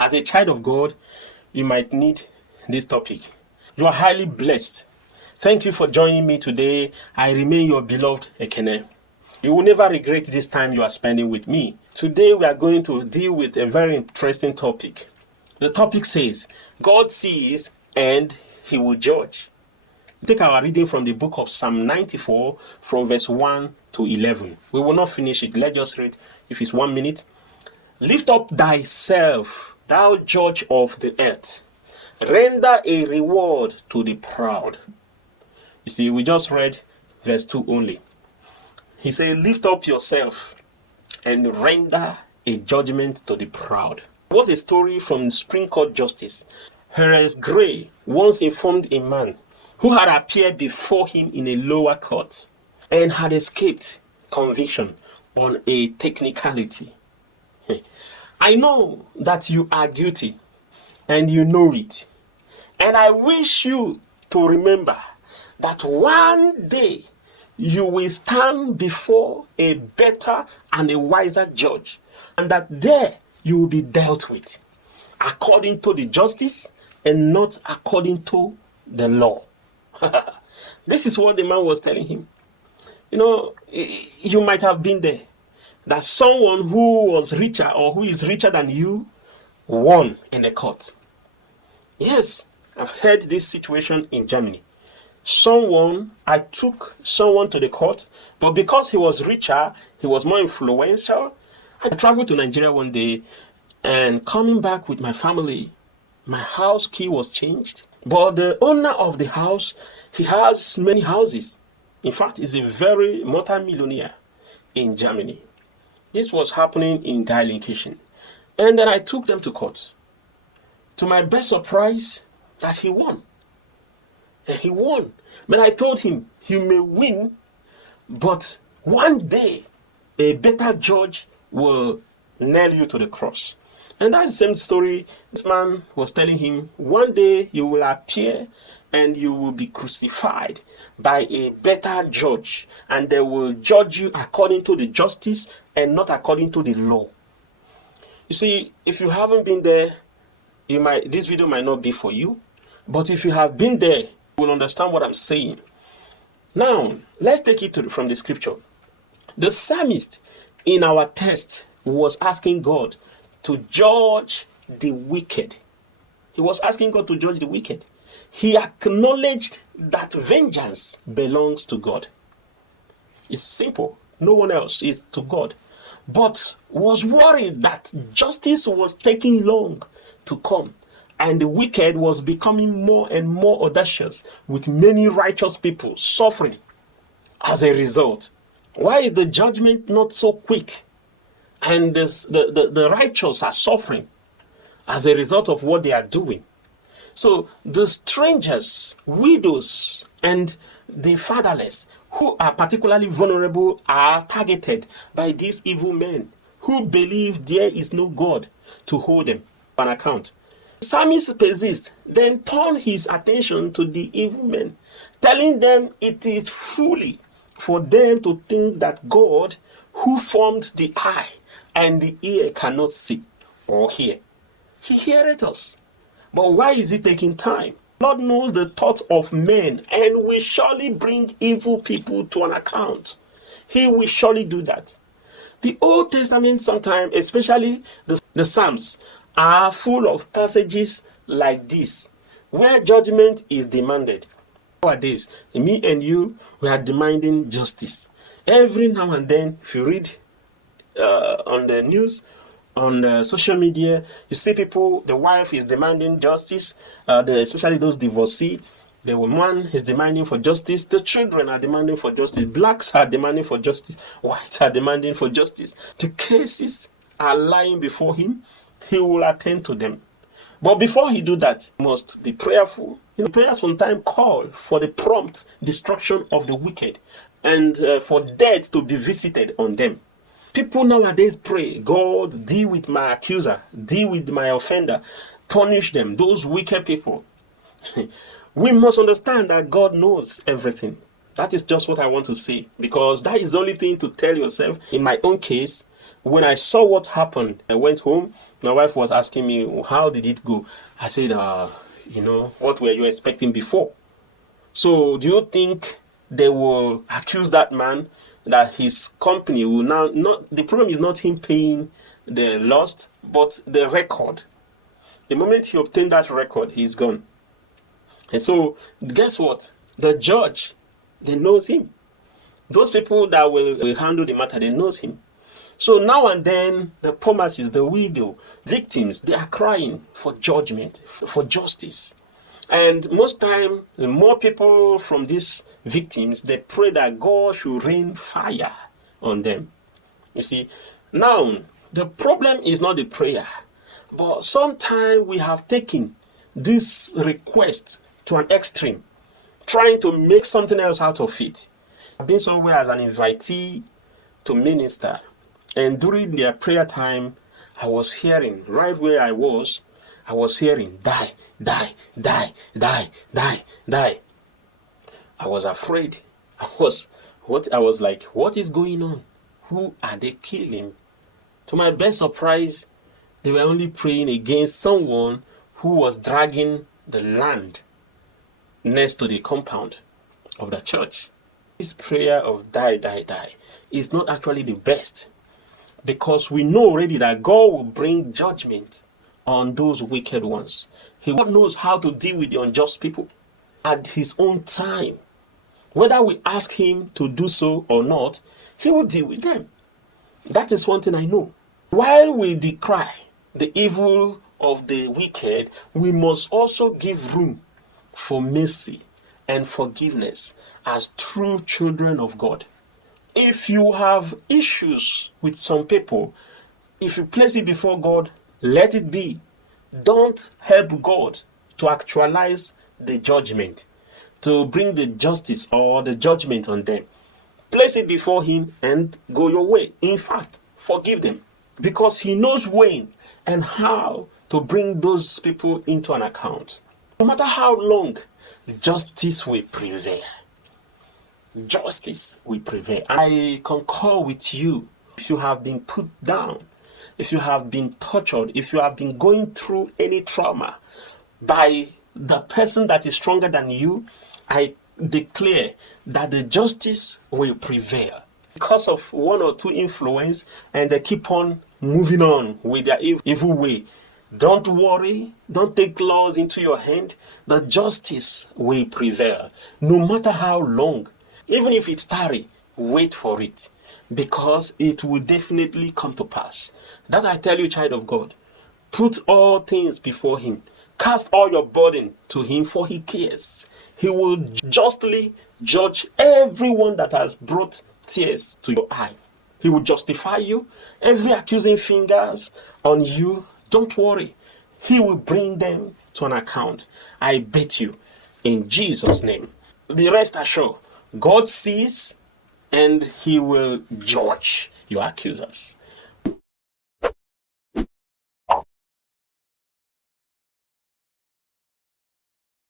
As a child of God, you might need this topic. You are highly blessed. Thank you for joining me today. I remain your beloved Ekene. You will never regret this time you are spending with me. Today we are going to deal with a very interesting topic. The topic says, God sees and he will judge. Take our reading from the book of Psalm 94 from verse 1 to 11. We will not finish it. Let's just read if it's 1 minute. Lift up thyself, thou judge of the earth. Render a reward to the proud. You see, we just read verse 2 only. He said, lift up yourself and render a judgment to the proud. There was a story from Supreme Court Justice Horace Gray once informed a man who had appeared before him in a lower court and had escaped conviction on a technicality. I know that you are guilty and you know it. And I wish you to remember that one day you will stand before a better and a wiser judge, and that there you will be dealt with according to the justice and not according to the law. This is what the man was telling him. You know, you might have been there, that someone who was richer or who is richer than you won in the court. Yes, I've heard this situation in Germany. I took someone to the court, but because he was richer, he was more influential. I traveled to Nigeria one day, and coming back with my family, my house key was changed. But the owner of the house, he has many houses. In fact, he's a very multi-millionaire in Germany. This was happening in Geilenkirchen. And then I took them to court. To my best surprise, that he won. And he won. But I told him, you may win, but one day a better judge will nail you to the cross. And that's the same story this man was telling him. One day you will appear and you will be crucified by a better judge, and they will judge you according to the justice and not according to the law. You see, if you haven't been there, this video might not be for you. But if you have been there, you will understand what I'm saying. Now, let's take it from the scripture. The psalmist in our text was asking God to judge the wicked. He was asking God to judge the wicked. He acknowledged that vengeance belongs to God. It's simple. No one else, is to God. But was worried that justice was taking long to come, and the wicked was becoming more and more audacious, with many righteous people suffering as a result. Why is the judgment not so quick? And the righteous are suffering as a result of what they are doing. So the strangers, widows, and the fatherless, who are particularly vulnerable, are targeted by these evil men who believe there is no God to hold them on account. The psalmist persists, then turn his attention to the evil men, telling them it is folly for them to think that God, who formed the eye and the ear, cannot see or hear. He heareth us. But why is it taking time? Lord knows the thoughts of men and will surely bring evil people to an account. He will surely do that. The Old Testament sometimes, especially the Psalms, are full of passages like this, where judgment is demanded. Nowadays, me and you, we are demanding justice. Every now and then, if you read on the news, on social media, you see people, the wife is demanding justice, especially those divorcees. The woman is demanding for justice. The children are demanding for justice. Blacks are demanding for justice. Whites are demanding for justice. The cases are lying before him. He will attend to them. But before he do that, he must be prayerful. Prayers from time call for the prompt destruction of the wicked and for death to be visited on them. People nowadays pray, God, deal with my accuser, deal with my offender, punish them, those wicked people. We must understand that God knows everything. That is just what I want to say, because that is the only thing to tell yourself. In my own case, When I saw what happened, I went home. My wife was asking me, how did it go? I said, what were you expecting before? So do you think they will accuse that man that his company will now not, the problem is not him paying the lost, but the record. The moment he obtained that record, he's gone. And so guess what? The judge, they knows him. Those people that will handle the matter, they knows him. So now and then, the promises, the widow, victims, they are crying for judgment, for justice. And most time, the more people from these victims, they pray that God should rain fire on them. You see, now, the problem is not the prayer, but sometimes we have taken this request to an extreme, trying to make something else out of it. I've been somewhere as an invitee to minister, and during their prayer time, I was hearing, right where I was hearing, die, die, die, die, die, die. I was afraid. I was like, what is going on? Who are they killing? To my best surprise, they were only praying against someone who was dragging the land next to the compound of the church. This prayer of die, die, die is not actually the best, because we know already that God will bring judgment on those wicked ones. God knows how to deal with the unjust people at his own time. Whether we ask him to do so or not, he will deal with them. That is one thing I know. While we decry the evil of the wicked, we must also give room for mercy and forgiveness as true children of God. If you have issues with some people, if you place it before God, let it be. Don't help God to actualize the judgment, to bring the justice or the judgment on them. Place it before him and go your way. In fact, forgive them, because he knows when and how to bring those people into an account. No matter how long, justice will prevail. Justice will prevail. I concur with you. If you have been put down, if you have been tortured, if you have been going through any trauma by the person that is stronger than you, I declare that the justice will prevail. Because of one or two influence, and they keep on moving on with their evil way. Don't worry. Don't take laws into your hand. The justice will prevail. No matter how long. Even if it's tarry, wait for it. Because it will definitely come to pass. That I tell you, child of God. Put all things before him. Cast all your burden to him, for he cares. He will justly judge everyone that has brought tears to your eye. He will justify you. Every accusing fingers on you, don't worry. He will bring them to an account. I bet you, in Jesus' name. The rest assured, God sees and he will judge your accusers.